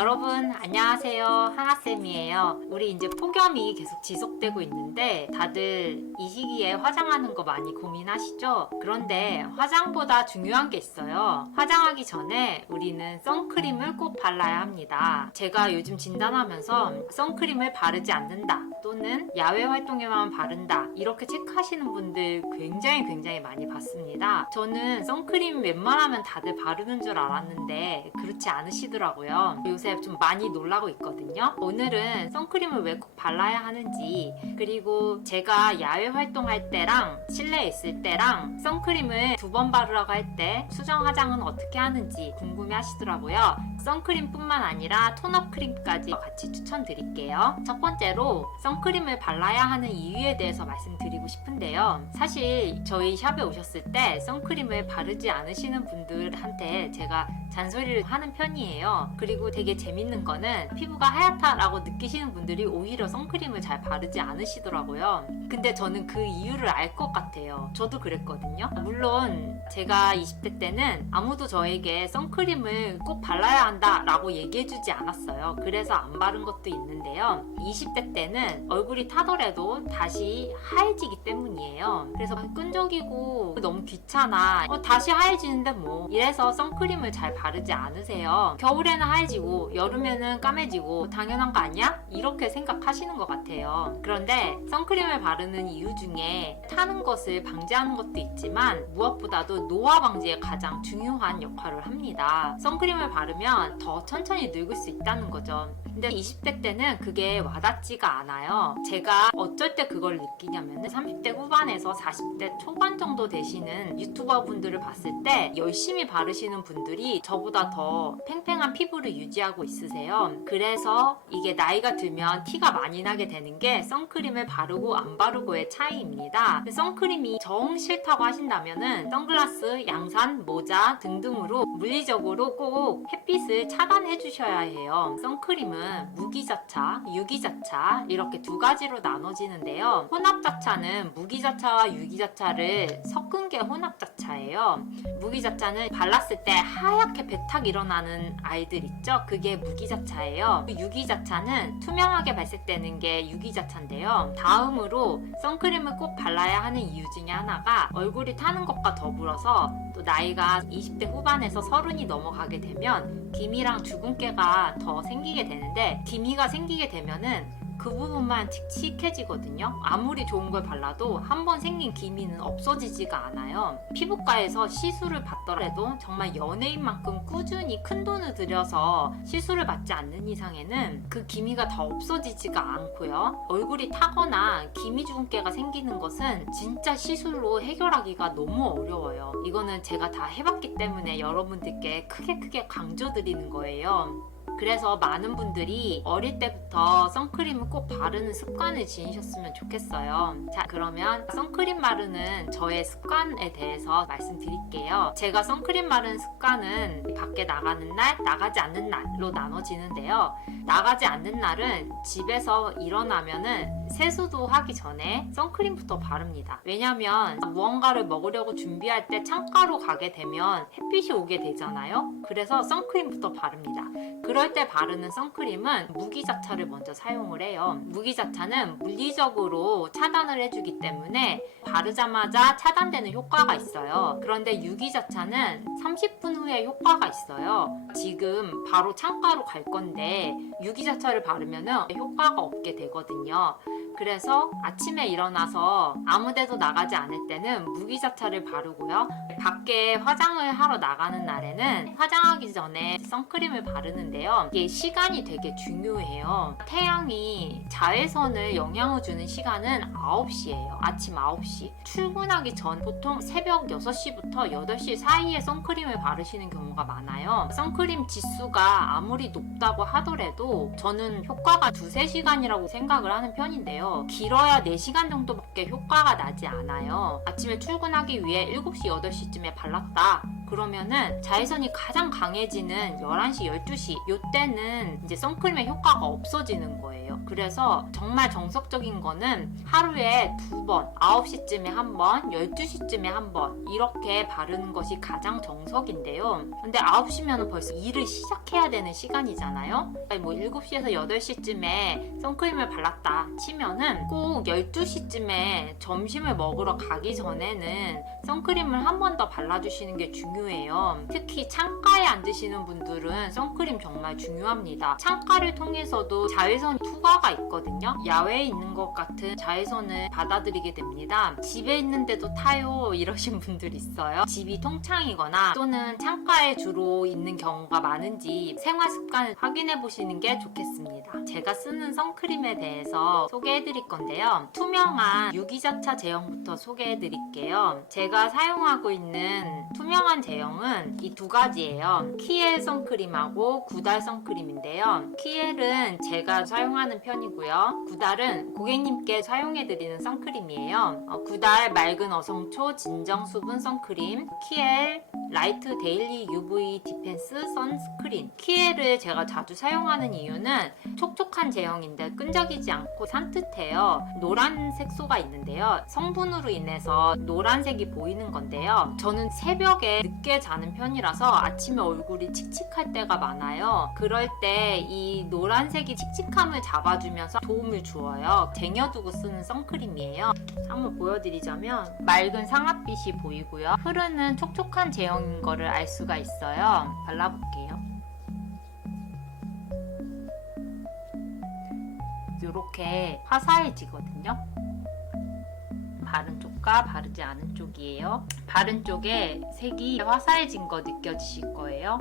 여러분 안녕하세요, 하나쌤이에요. 우리 이제 폭염이 계속 지속되고 있는데 다들 이 시기에 화장하는 거 많이 고민하시죠? 그런데 화장보다 중요한 게 있어요. 화장하기 전에 우리는 선크림을 꼭 발라야 합니다. 제가 요즘 진단하면서 선크림을 바르지 않는다 또는 야외 활동에만 바른다 이렇게 체크하시는 분들 굉장히 많이 봤습니다. 저는 선크림 웬만하면 다들 바르는 줄 알았는데 그렇지 않으시더라고요. 요새 좀 많이 놀라고 있거든요. 오늘은 선크림을 왜 꼭 발라야 하는지, 그리고 제가 야외 활동할 때랑 실내에 있을 때랑 선크림을 2번 바르라고 할 때 수정 화장은 어떻게 하는지 궁금해 하시더라고요. 선크림 뿐만 아니라 톤업 크림까지 같이 추천드릴게요. 첫 번째로 선크림을 발라야 하는 이유에 대해서 말씀드리고 싶은데요. 사실 저희 샵에 오셨을 때 선크림을 바르지 않으시는 분들한테 제가 잔소리를 하는 편이에요. 그리고 되게 재밌는 거는 피부가 하얗다라고 느끼시는 분들이 오히려 선크림을 잘 바르지 않으시더라고요. 근데 저는 그 이유를 알 것 같아요. 저도 그랬거든요. 물론 제가 20대 때는 아무도 저에게 선크림을 꼭 발라야 한다 라고 얘기해주지 않았어요. 그래서 안 바른 것도 있는데요. 20대 때는 얼굴이 타더라도 다시 하얘지기 때문이에요. 그래서 끈적이고 너무 귀찮아, 다시 하얘지는데 뭐, 이래서 선크림을 잘 바르지 않으세요. 겨울에는 하얘지고 여름에는 까매지고 당연한 거 아니야? 이렇게 생각하시는 것 같아요. 그런데 선크림을 바르는 이유 중에 타는 것을 방지하는 것도 있지만 무엇보다도 노화 방지에 가장 중요한 역할을 합니다. 선크림을 바르면 더 천천히 늙을 수 있다는 거죠. 근데 20대 때는 그게 와닿지가 않아요. 제가 어쩔 때 그걸 느끼냐면 30대 후반에서 40대 초반 정도 되시는 유튜버 분들을 봤을 때 열심히 바르시는 분들이 저보다 더 팽팽한 피부를 유지하고 있으세요. 그래서 이게 나이가 들면 티가 많이 나게 되는 게 선크림을 바르고 안 바르고의 차이입니다. 선크림이 정 싫다고 하신다면 선글라스, 양산, 모자 등등으로 물리적으로 꼭 햇빛을 차단해 주셔야 해요. 선크림은 무기자차, 유기자차 이렇게 두 가지로 나눠지는데요. 혼합자차는 무기자차와 유기자차를 섞은 게 혼합자차예요. 무기자차는 발랐을 때 하얗게 배탁 일어나는 아이들 있죠? 그게 무기자차예요. 유기자차는 투명하게 발색되는 게 유기자차인데요. 다음으로 선크림을 꼭 발라야 하는 이유 중에 하나가 얼굴이 타는 것과 더불어서 또 나이가 20대 후반에서 30이 넘어가게 되면 기미랑 주근깨가 더 생기게 되는데, 기미가 생기게 되면은 그 부분만 칙칙해지거든요. 아무리 좋은 걸 발라도 한번 생긴 기미는 없어지지가 않아요. 피부과에서 시술을 받더라도 정말 연예인만큼 꾸준히 큰 돈을 들여서 시술을 받지 않는 이상에는 그 기미가 다 없어지지가 않고요. 얼굴이 타거나 기미 주근깨가 생기는 것은 진짜 시술로 해결하기가 너무 어려워요. 이거는 제가 다 해봤기 때문에 여러분들께 크게 강조드리는 거예요. 그래서 많은 분들이 어릴 때부터 선크림을 꼭 바르는 습관을 지니셨으면 좋겠어요. 자, 그러면 선크림 바르는 저의 습관에 대해서 말씀드릴게요. 제가 선크림 바르는 습관은 밖에 나가는 날, 나가지 않는 날로 나눠지는데요. 나가지 않는 날은 집에서 일어나면은 세수도 하기 전에 선크림부터 바릅니다. 왜냐면 무언가를 먹으려고 준비할 때 창가로 가게 되면 햇빛이 오게 되잖아요. 그래서 선크림부터 바릅니다. 그럴 때 바르는 선크림은 무기자차를 먼저 사용을 해요. 무기자차는 물리적으로 차단을 해주기 때문에 바르자마자 차단되는 효과가 있어요. 그런데 유기자차는 30분 후에 효과가 있어요. 지금 바로 창가로 갈 건데 유기자차를 바르면 효과가 없게 되거든요. 그래서 아침에 일어나서 아무데도 나가지 않을 때는 무기자차를 바르고요. 밖에 화장을 하러 나가는 날에는 화장하기 전에 선크림을 바르는데요. 이게 시간이 되게 중요해요. 태양이 자외선을 영향을 주는 시간은 9시예요. 아침 9시. 출근하기 전 보통 새벽 6시부터 8시 사이에 선크림을 바르시는 경우가 많아요. 선크림 지수가 아무리 높다고 하더라도 저는 효과가 2-3시간이라고 생각을 하는 편인데요. 길어야 4시간 정도밖에 효과가 나지 않아요. 아침에 출근하기 위해 7시, 8시쯤에 발랐다. 그러면은 자외선이 가장 강해지는 11시, 12시 이때는 이제 선크림의 효과가 없어지는 거예요. 그래서 정말 정석적인 거는 하루에 2번, 9시쯤에 한 번, 12시쯤에 한 번 이렇게 바르는 것이 가장 정석인데요. 근데 9시면 벌써 일을 시작해야 되는 시간이잖아요. 뭐 7시에서 8시쯤에 선크림을 발랐다 치면은 꼭 12시쯤에 점심을 먹으러 가기 전에는 선크림을 한 번 더 발라주시는 게 중요해요. 특히 창가에 앉으시는 분들은 선크림 정말 중요합니다. 창가를 통해서도 자외선 투과가 있거든요. 야외에 있는 것 같은 자외선을 받아들이게 됩니다. 집에 있는데도 타요 이러신 분들 있어요. 집이 통창이거나 또는 창가에 주로 있는 경우가 많은지 생활 습관을 확인해 보시는 게 좋겠습니다. 제가 쓰는 선크림에 대해서 소개해 드릴 건데요. 투명한 유기자차 제형부터 소개해 드릴게요. 제가 사용하고 있는 투명한 제형은 이 두 가지예요. 키엘 선크림하고 구달 선크림인데요. 키엘은 제가 사용하는 편이고요. 구달은 고객님께 사용해 드리는 선크림이에요. 구달 맑은 어성초 진정 수분 선크림, 키엘 라이트 데일리 UV 디펜스 선스크린. 키엘을 제가 자주 사용하는 이유는 촉촉한 제형인데 끈적이지 않고 산뜻해요. 노란 색소가 있는데요. 성분으로 인해서 노란색이 보이는 건데요. 저는 새벽에 늦게 자는 편이라서 아침에 얼굴이 칙칙할 때가 많아요. 그럴 때 이 노란색이 칙칙함을 잡아주면서 도움을 주어요. 쟁여두고 쓰는 선크림이에요. 한번 보여드리자면 맑은 상아빛이 보이고요. 흐르는 촉촉한 제형인 거를 알 수가 있어요. 발라볼게요. 이렇게 화사해지거든요. 바른 쪽과 바르지 않은 쪽이에요. 바른 쪽에 색이 화사해진 거 느껴지실 거예요.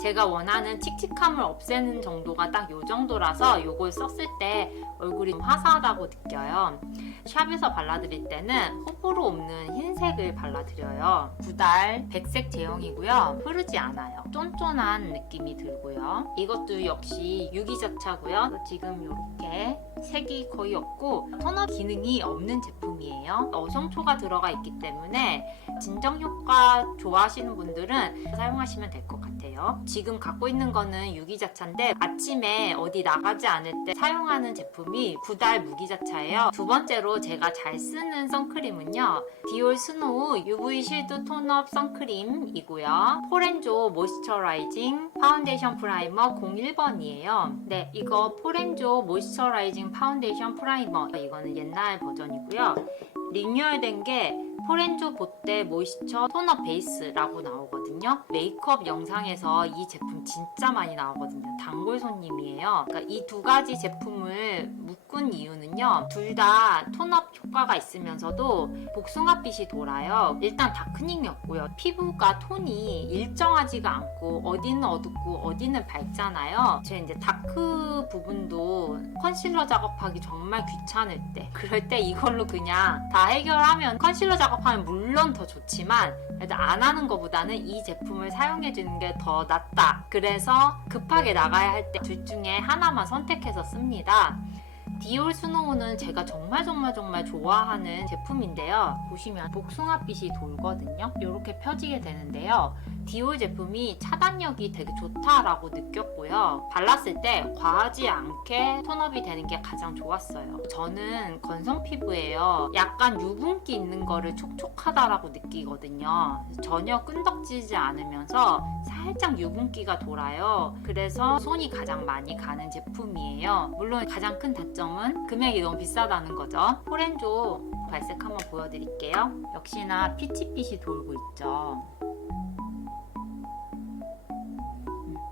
제가 원하는 칙칙함을 없애는 정도가 딱 요 정도라서 이걸 썼을 때 얼굴이 좀 화사하다고 느껴요. 샵에서 발라드릴 때는 호불호 없는 흰색을 발라드려요. 구달 백색 제형이고요. 흐르지 않아요. 쫀쫀한 느낌이 들고요. 이것도 역시 유기자차고요. 지금 이렇게 색이 거의 없고 토너 기능이 없는 제품이에요. 어성초가 들어가 있기 때문에 진정 효과 좋아하시는 분들은 사용하시면 될 것 같아요. 지금 갖고 있는 거는 유기자차인데 아침에 어디 나가지 않을 때 사용하는 제품이 구달 무기자차예요. 두 번째로 제가 잘 쓰는 선크림은요. 디올 스노우 UV 실드 톤업 선크림이고요. 포렌조 모이스처라이징 파운데이션 프라이머 01번이에요. 네, 이거 포렌조 모이스처라이징 파운데이션 프라이머 이거는 옛날 버전이고요. 리뉴얼된 게 포렌조 보떼 모이스처 톤업 베이스라고 나오거든요. 메이크업 영상에서 이 제품 진짜 많이 나오거든요. 단골 손님이에요. 그러니까 이 두 가지 제품을 묶은 이유는요. 둘 다 톤업 효과가 있으면서도 복숭아빛이 돌아요. 일단 다크닝이 없고요. 피부가 톤이 일정하지가 않고 어디는 어둡고 어디는 밝잖아요. 제가 이제 다크 부분도 컨실러 작업하기 정말 귀찮을 때 그럴 때 이걸로 그냥 다 해결하면 컨실러 작업하면 물론 더 좋지만 그래도 안 하는 것보다는 이 제품을 사용해 주는 게 더 낫다. 그래서 급하게 나가야 할 때 둘 중에 하나만 선택해서 씁니다. 디올 스노우는 제가 정말 좋아하는 제품인데요. 보시면 복숭아빛이 돌거든요. 이렇게 펴지게 되는데요. 디올 제품이 차단력이 되게 좋다라고 느꼈고요. 발랐을 때 과하지 않게 톤업이 되는 게 가장 좋았어요. 저는 건성 피부예요. 약간 유분기 있는 거를 촉촉하다라고 느끼거든요. 전혀 끈덕지지 않으면서 살짝 유분기가 돌아요. 그래서 손이 가장 많이 가는 제품이에요. 물론 가장 큰 단점은 금액이 너무 비싸다는 거죠. 포렌조 발색 한번 보여드릴게요. 역시나 피치빛이 돌고 있죠.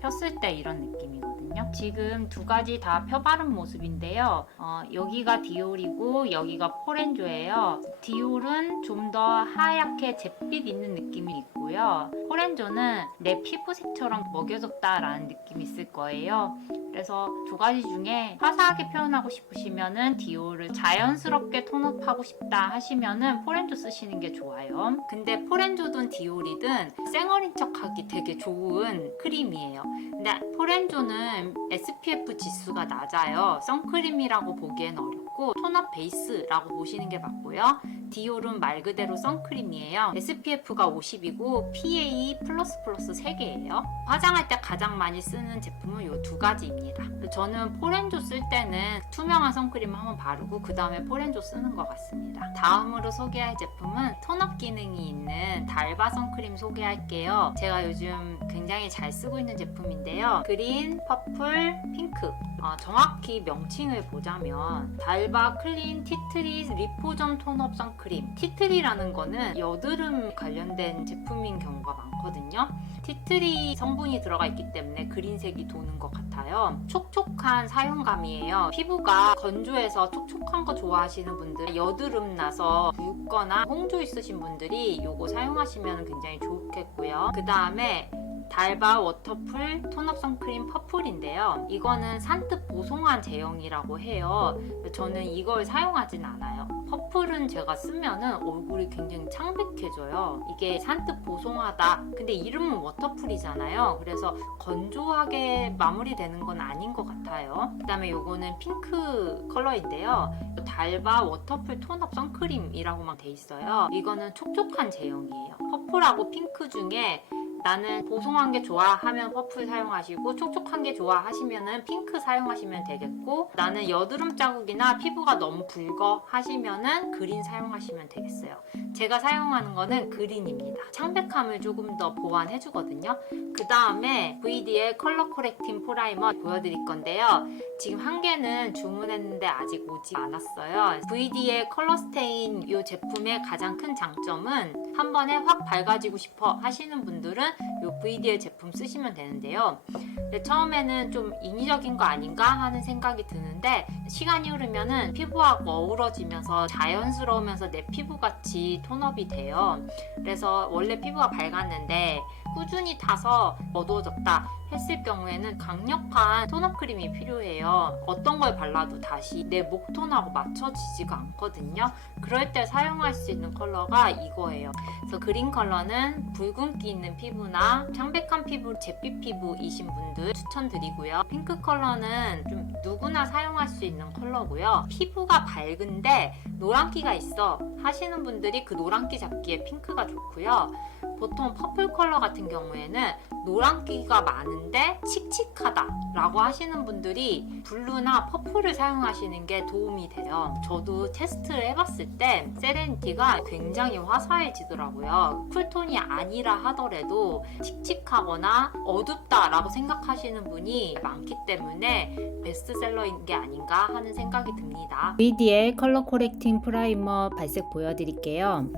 폈을 때 이런 느낌이거든요. 지금 두 가지 다 펴바른 모습인데요. 여기가 디올이고 여기가 포렌조예요. 디올은 좀 더 하얗게 잿빛 있는 느낌이 있고요. 포렌조는 내 피부색처럼 먹여줬다라는 느낌이 있을 거예요. 그래서 두 가지 중에 화사하게 표현하고 싶으시면은 디올을 자연스럽게 톤업하고 싶다 하시면은 포렌조 쓰시는 게 좋아요. 근데 포렌조든 디올이든 쌩얼인 척하기 되게 좋은 크림이에요. 근데 포렌조는 SPF 지수가 낮아요. 선크림이라고 보기엔 어렵고 톤업 베이스라고 보시는 게 맞고요. 디올은 말 그대로 선크림이에요. SPF가 50이고 PA++ 3개예요. 화장할 때 가장 많이 쓰는 제품은 이 두 가지입니다. 저는 포렌조 쓸 때는 투명한 선크림을 한번 바르고 그 다음에 포렌조 쓰는 것 같습니다. 다음으로 소개할 제품은 톤업 기능이 있는 달바 선크림 소개할게요. 제가 요즘 굉장히 잘 쓰고 있는 제품인데요. 그린, 퍼플, 핑크. 정확히 명칭을 보자면 달바 클린 티트리 리포점 톤업 선크림. 티트리라는 거는 여드름 관련된 제품인 경우가 많거든요. 티트리 성분이 들어가 있기 때문에 그린색이 도는 것 같아요. 촉촉한 사용감이에요. 피부가 건조해서 촉촉한 거 좋아하시는 분들, 여드름 나서 붓거나 홍조 있으신 분들이 이거 사용하시면 굉장히 좋겠고요. 그 다음에 달바 워터풀 톤업 선크림 퍼플인데요. 이거는 산뜻 보송한 제형이라고 해요. 저는 이걸 사용하진 않아요. 퍼플은 제가 쓰면은 얼굴이 굉장히 창백해져요. 이게 산뜻 보송하다. 근데 이름은 워터풀이잖아요. 그래서 건조하게 마무리되는 건 아닌 것 같아요. 그 다음에 이거는 핑크 컬러인데요. 달바 워터풀 톤업 선크림이라고만 돼 있어요. 이거는 촉촉한 제형이에요. 퍼플하고 핑크 중에 나는 보송한 게 좋아 하면 퍼플 사용하시고 촉촉한 게 좋아 하시면은 핑크 사용하시면 되겠고, 나는 여드름 자국이나 피부가 너무 붉어 하시면은 그린 사용하시면 되겠어요. 제가 사용하는 거는 그린입니다. 창백함을 조금 더 보완해 주거든요. 그 다음에 VD의 컬러 코렉팅 프라이머 보여드릴 건데요. 지금 한 개는 주문했는데 아직 오지 않았어요. VD의 컬러 스테인 이 제품의 가장 큰 장점은 한 번에 확 밝아지고 싶어 하시는 분들은 이 VD의 제품 쓰시면 되는데요. 근데 처음에는 좀 인위적인 거 아닌가 하는 생각이 드는데, 시간이 흐르면은 피부하고 어우러지면서 자연스러우면서 내 피부같이 톤업이 돼요. 그래서 원래 피부가 밝았는데 꾸준히 타서 어두워졌다 했을 경우에는 강력한 톤업 크림이 필요해요. 어떤 걸 발라도 다시 내 목톤하고 맞춰지지가 않거든요. 그럴 때 사용할 수 있는 컬러가 이거예요. 그래서 그린 컬러는 붉은기 있는 피부나 창백한 피부, 잿빛 피부이신 분들 추천드리고요. 핑크 컬러는 좀 누구나 사용할 수 있는 컬러고요. 피부가 밝은데 노란기가 있어 하시는 분들이 그 노란기 잡기에 핑크가 좋고요. 보통 퍼플 컬러 같은 경우에는 노란기가 많은데 칙칙하다 라고 하시는 분들이 블루나 퍼플을 사용하시는 게 도움이 돼요. 저도 테스트를 해봤을 때 세레니티가 굉장히 화사해지더라고요. 쿨톤이 아니라 하더라도 칙칙하거나 어둡다 라고 생각하시는 분이 많기 때문에 베스트셀러인 게 아닌가 하는 생각이 듭니다. VD의 컬러 코렉팅 프라이머 발색 보여드릴게요.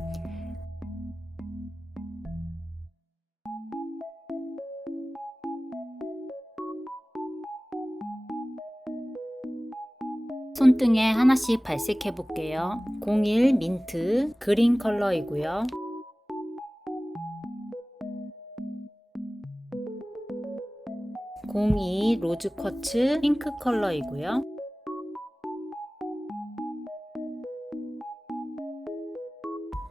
손등에 하나씩 발색해 볼게요. 01 민트 그린 컬러이고요. 02 로즈 쿼츠 핑크 컬러이고요.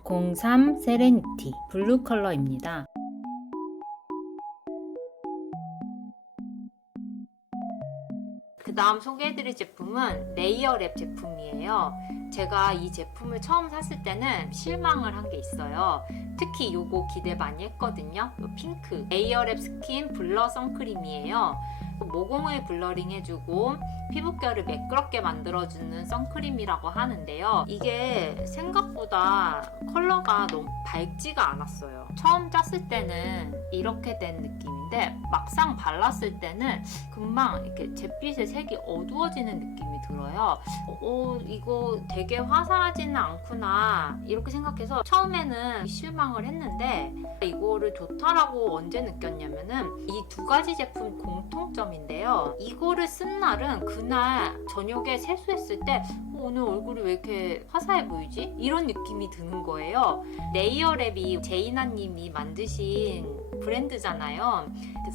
03 세레니티 블루 컬러입니다. 그 다음 소개해드릴 제품은 레이어랩 제품이에요. 제가 이 제품을 처음 샀을 때는 실망을 한 게 있어요. 특히 요거 기대 많이 했거든요. 요 핑크 레이어랩 스킨 블러 선크림이에요. 모공을 블러링 해주고 피부결을 매끄럽게 만들어주는 선크림이라고 하는데요. 이게 생각보다 컬러가 너무 밝지가 않았어요. 처음 짰을 때는 이렇게 된 느낌인데 막상 발랐을 때는 금방 이렇게 잿빛의 색이 어두워지는 느낌이 들어요. 이거 되게 화사하지는 않구나 이렇게 생각해서 처음에는 실망을 했는데, 이거를 좋다라고 언제 느꼈냐면은 이 두 가지 제품 공통점인데요. 이거를 쓴 날은 그날 저녁에 세수했을 때 오늘 얼굴이 왜 이렇게 화사해 보이지? 이런 느낌이 드는 거예요. 레이어랩이 제이나님이 만드신 브랜드잖아요.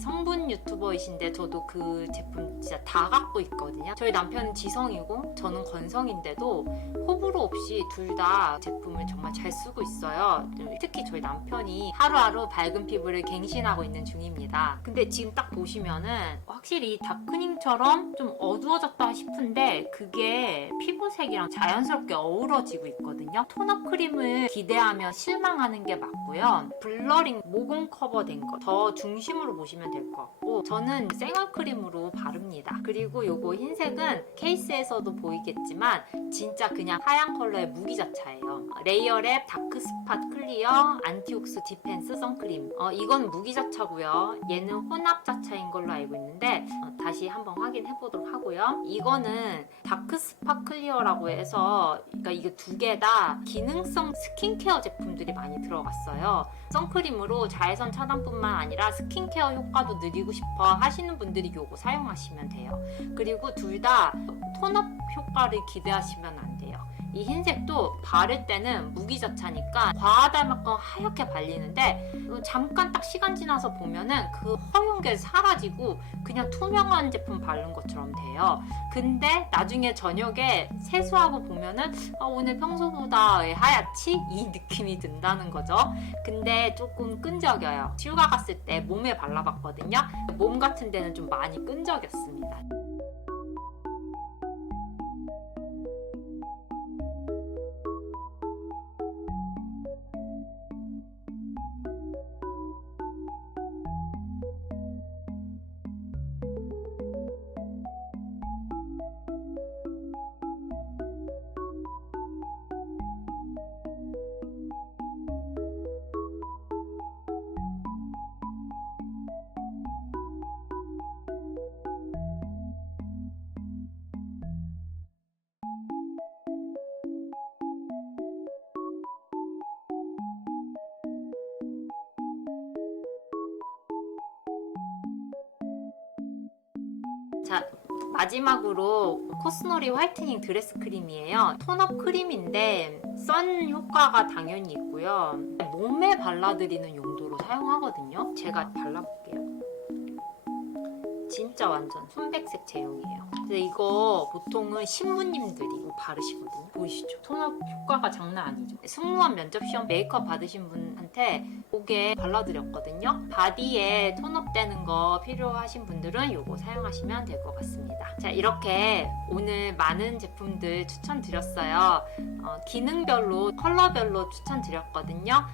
성분 유튜버이신데 저도 그 제품 진짜 다 갖고 있거든요. 저희 남편은 지성이고 저는 건성인데도 호불호 없이 둘 다 제품을 정말 잘 쓰고 있어요. 특히 저희 남편이 하루하루 밝은 피부를 갱신하고 있는 중입니다. 근데 지금 딱 보시면은 확실히 다크닝처럼 좀 어두워졌다 싶은데 그게 피부색 흰색이랑 자연스럽게 어우러지고 있거든요. 톤업 크림을 기대하면 실망하는 게 맞고요. 블러링 모공 커버된 거 더 중심으로 보시면 될 것 같고, 저는 생얼 크림으로 바릅니다. 그리고 요거 흰색은 케이스에서도 보이겠지만 진짜 그냥 하얀 컬러의 무기자차예요. 레이어랩 다크 스팟 클리어 안티옥스 디펜스 선크림. 이건 무기자차고요. 얘는 혼합자차인 걸로 알고 있는데 다시 한번 확인해 보도록 하고요. 이거는 다크 스팟 클리어라고 해서, 그러니까 이게 두 개 다 기능성 스킨케어 제품들이 많이 들어갔어요. 선크림으로 자외선 차단뿐만 아니라 스킨케어 효과도 누리고 싶어 하시는 분들이 요거 사용하시면 돼요. 그리고 둘 다 톤업 효과를 기대하시면 안 돼요. 이 흰색도 바를 때는 무기자차니까 과하다 만큼 하얗게 발리는데 잠깐 딱 시간 지나서 보면은 그 허연 게 사라지고 그냥 투명한 제품 바른 것처럼 돼요. 근데 나중에 저녁에 세수하고 보면은 오늘 평소보다 왜 하얗지? 이 느낌이 든다는 거죠. 근데 조금 끈적여요. 휴가 갔을 때 몸에 발라봤거든요. 몸 같은 데는 좀 많이 끈적였습니다. 자, 마지막으로 코스놀이 화이트닝 드레스 크림이에요. 톤업 크림인데 선 효과가 당연히 있고요. 몸에 발라드리는 용도로 사용하거든요. 제가 발라볼게요. 진짜 완전 순백색 제형이에요. 근데 이거 보통은 신부님들이 이거 바르시거든요. 보이시죠? 톤업 효과가 장난 아니죠. 승무원 면접 시험 메이크업 받으신 분한테 목에 발라드렸거든요. 바디에 톤업 되는 거 필요하신 분들은 이거 사용하시면 될 것 같습니다. 자, 이렇게 오늘 많은 제품들 추천드렸어요. 기능별로 컬러별로 추천드렸거든요.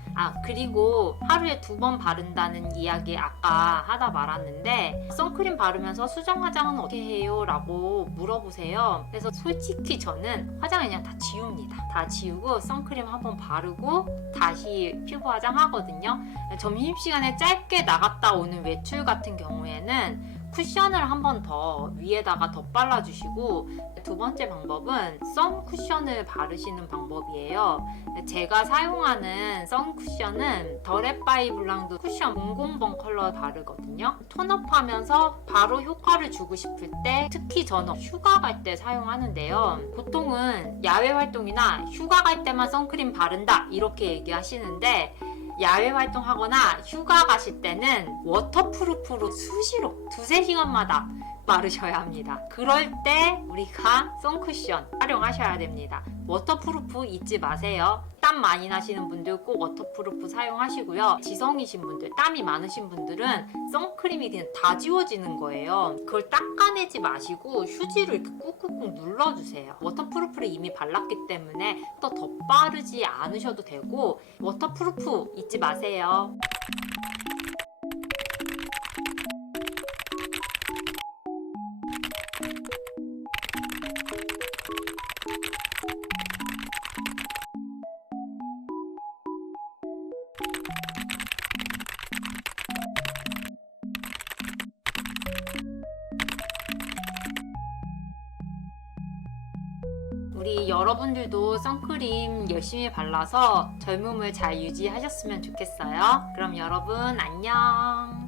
그리고 하루에 2번 바른다는 이야기 아까 하다 말았는데, 선크림 바르면서 수정 화장은 어떻게 해요? 라고 물어보세요. 그래서 솔직히 저는 화장을 그냥 다 지웁니다. 다 지우고 선크림 한번 바르고 다시 피부 화장하거든요. 점심시간에 짧게 나갔다 오는 외출 같은 경우에는 쿠션을 한 번 더 위에다가 더 발라주시고, 두 번째 방법은 선 쿠션을 바르시는 방법이에요. 제가 사용하는 선 쿠션은 더레바이 블랑드 쿠션 000번 컬러 바르거든요. 톤업하면서 바로 효과를 주고 싶을 때, 특히 저는 휴가 갈 때 사용하는데요. 보통은 야외 활동이나 휴가 갈 때만 선크림 바른다 이렇게 얘기하시는데, 야외 활동하거나 휴가 가실 때는 워터프루프로 수시로 2-3시간마다 바르셔야 합니다. 그럴 때 우리가 선쿠션 활용하셔야 됩니다. 워터프루프 잊지 마세요. 땀 많이 나시는 분들 꼭 워터프루프 사용하시고요. 지성이신 분들, 땀이 많으신 분들은 선크림이 그냥 다 지워지는 거예요. 그걸 닦아내지 마시고 휴지로 이렇게 꾹꾹꾹 눌러주세요. 워터프루프를 이미 발랐기 때문에 더 바르지 않으셔도 되고, 워터프루프 잊지 마세요. 우리 여러분들도 선크림 열심히 발라서 젊음을 잘 유지하셨으면 좋겠어요. 그럼 여러분 안녕.